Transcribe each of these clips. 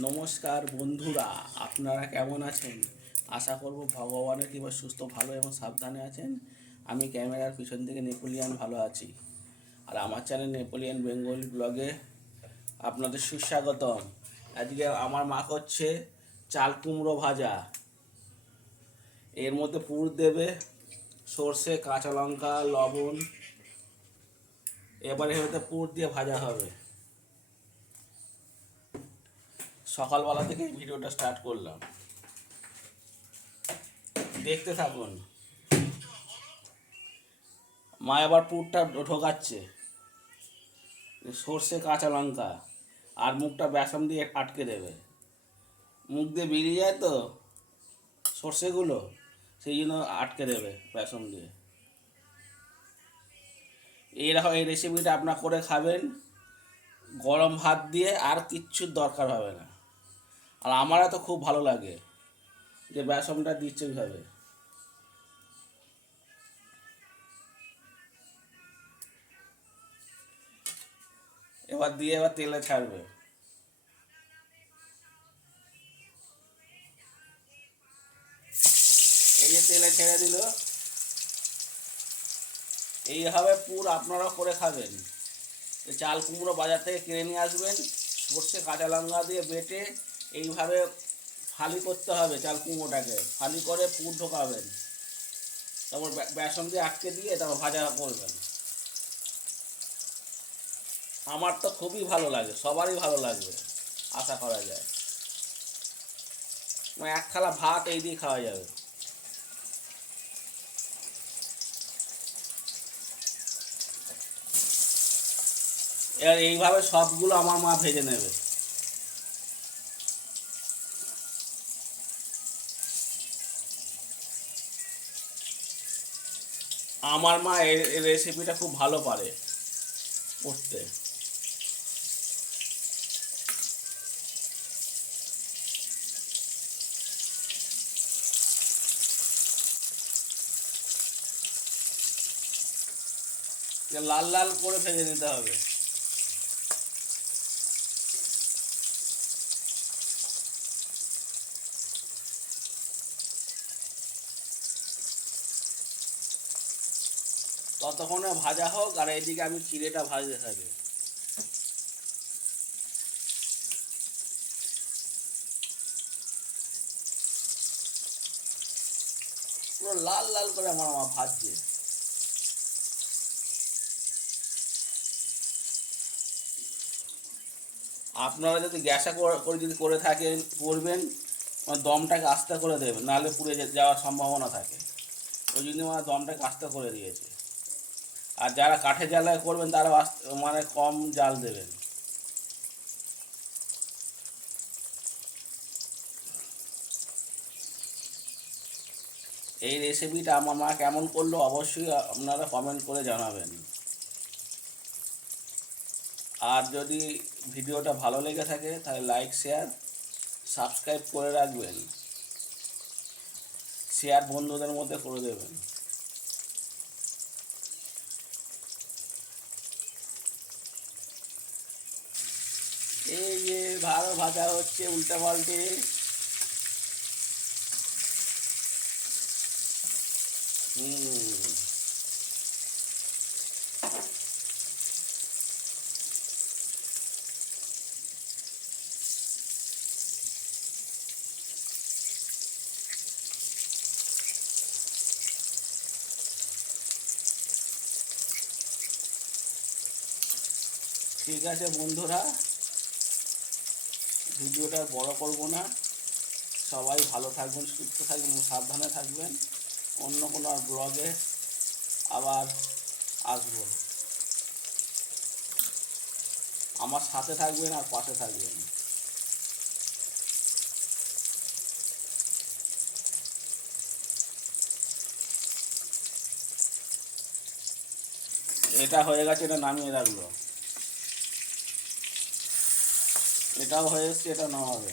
নমস্কার বন্ধুরা, আপনারা কেমন আছেন? আশা করব ভগবানের কিংবা সুস্থ, ভালো এবং সাবধানে আছেন। আমি ক্যামেরার পিছন থেকে নেপোলিয়ান ভালো আছি। আর আমার চ্যানেল নেপোলিয়ান বেঙ্গল ব্লগে আপনাদের সুস্বাগতম। আজকে আমার মা করছে চাল কুমড়ো ভাজা। এর মধ্যে পুর দেবে, সর্ষে, কাঁচা লঙ্কা, লবণ। এবারে এর পুর দিয়ে ভাজা হবে। সকালবেলা থেকে ভিডিওটা স্টার্ট করলাম। দেখতে থাকুন। মা এবার পুরটা ঢোকাচ্ছে। সর্ষে, কাঁচা লঙ্কা আর মুখটা বেসন দিয়ে আটকে দেবে। মুখ দিয়ে বেরিয়ে যায় তো সর্ষেগুলো, সেই জন্য আটকে দেবে বেসন দিয়ে। এইরকম এই রেসিপিটা আপনার করে খাবেন। গরম ভাত দিয়ে আর কিচ্ছুর দরকার হবে না। আর আমারও তো খুব ভালো লাগে যে বেসনটা দিচ্ছে ওইভাবে এবার দিয়ে এবার তেলে ছাড়বে। এই যে তেলে ছেড়ে দিল এইভাবে পুর, আপনারা করে খাবেন। চাল কুমড়ো বাজার থেকে কিনে নিয়ে আসবেন, সর্ষে, কাঁচা লঙ্কা দিয়ে বেটে এইভাবে ফালি করতে হবে চাল কুমোটাকে। ফালি করে পুর ঢোকাবেন। তারপর বেসন দিয়ে আটকে দিয়ে তারপর ভাজা করবেন। আমার তো খুবই ভালো লাগে, সবারই ভালো লাগবে, আশা করা যায়। মানে এক থালা ভাত এই দিয়ে খাওয়া যাবে। এবার এইভাবে সবগুলো আমার মা ভেজে নেবে। আমার মা এই রেসিপিটা খুব ভালো পারে করতে। লাল লাল করে ফেলে নিতে হবে। ততক্ষণে ভাজা হোক আর এইদিকে আমি চিড়েটা ভাজতে থাকি। পুরো লাল লাল করে আমার মা ভাজছে। আপনারা যদি গ্যাসা করে যদি করে থাকেন, করবেন দমটাকে আস্তে করে দেবেন, নাহলে পুড়ে যাওয়ার সম্ভাবনা থাকে। ওই জন্য আমার দমটাকে আস্তে করে দিয়েছে। আর যারা কাঠের জ্বালায় করবেন, তারা মানে কম জাল দেবেন। এই রেসিপিটা আমার মা কেমন করল, অবশ্যই আপনারা কমেন্ট করে জানাবেন। আর যদি ভিডিওটা ভালো লেগে থাকে, তাহলে লাইক শেয়ার সাবস্ক্রাইব করে রাখবেন। শেয়ার বন্ধুদের মধ্যে করে দেবেন। এই যে ভালো ভাজা হচ্ছে উল্টা পাল্টে। ঠিক আছে বন্ধুরা। ভিডিওটা বড় করব না। সবাই ভালো থাকবেন, সুস্থ থাকবেন সাবধানে থাকবেন। অন্য কোনো আর ব্লগে আবার আসব। আমার সাথে থাকবেন আর পাশে থাকবেন। এটা হয়ে গেছে, এটা নামিয়ে রাখল এটাও হয়ে এসছে এটা নামাবে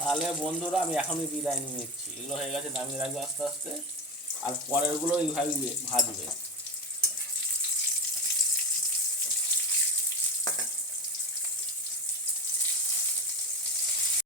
তাহলে বন্ধুরা, আমি এখনই বিদায় নিয়ে নিচ্ছি। এগুলো হয়ে গেছে, নামিয়ে রাখবে আস্তে আস্তে। আর পরেরগুলো এইভাবে ভাজবে।